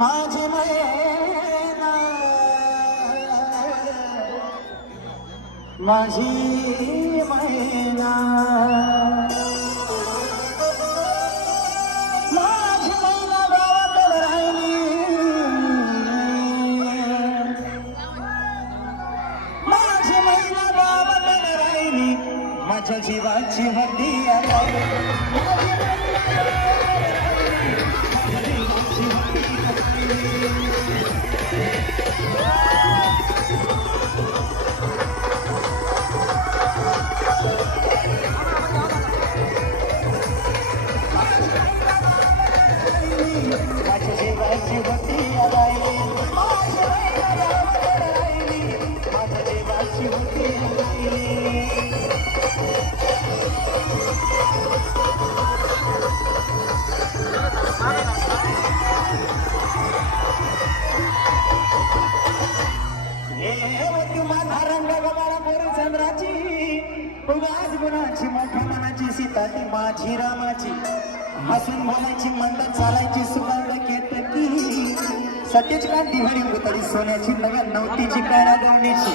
माझी मैना माझी मैना माझी मैना गावाकडे राहिली. माझी मैना गावाकडे राहिली. माझ्या जीवाची हती आली. माझी माझी रामाची हसून बोलायची मंद चालायची सुगंध केतकी. सत्यच दिवाळी हरी उतरी सोन्याची नगर नवतीची काळा गवणीची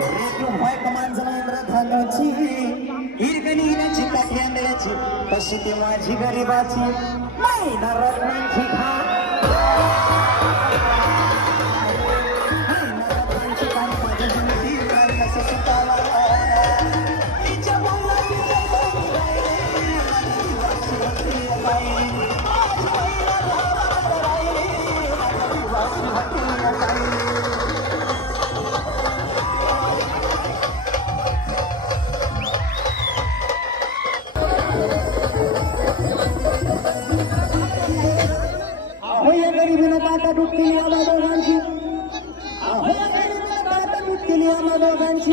रेटू कमान जमांद्र धानाची हिरकणी हिराची काठी आंधळ्याची. तशी ती माझी गरीबाची. मैना रत्नांची खा. अहो या गरिबीनं काटा दूध केली आम्हा दोघांची. अहो या गरिबीनं काटा दूध केली आम्हा दोघांची.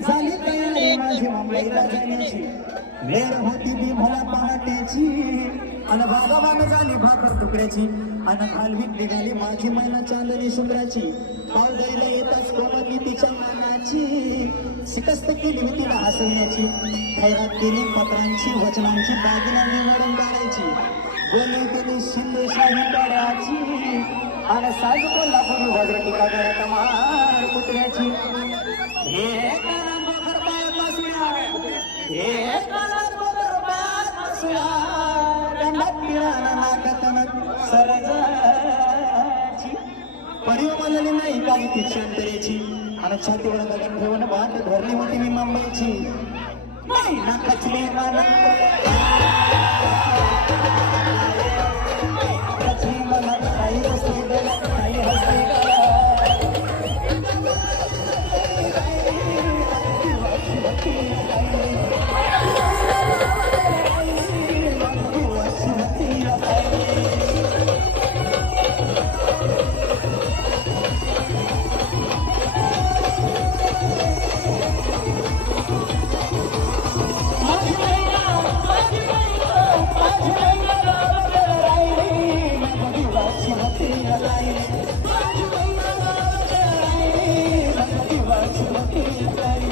झाली तयारी माझी मुंबईला जाण्याची. वेळ होती ती मला पहाटेची अन बागाबाग झाली भाकर तुकड्याची. अन खालवीत निघाली माझी मैना चांदणी शुभ्राची पाल दैला येताच कोमली तिच्या मानाची. शिकस्त केली होती तिला हसवण्याची. खैरात केली पत्रांची वचनांची. दागिना निवडून काढायची बोली गेली शिंदे शाही काढायची आणि साज कोल्हापुरी वज्र टीका करत मार पुतण्याची हे कानात बकर पायात बसुया हे कानात बकर पायात बसुया गंडात पिळाला नाकातन सरजाची परिव नाही काही ती क्षंतरेची आणि छातीवर दगड ठेवून बाट धरली होती मी मुंबईची. May nakachliman ako. राहिली. माझी मैना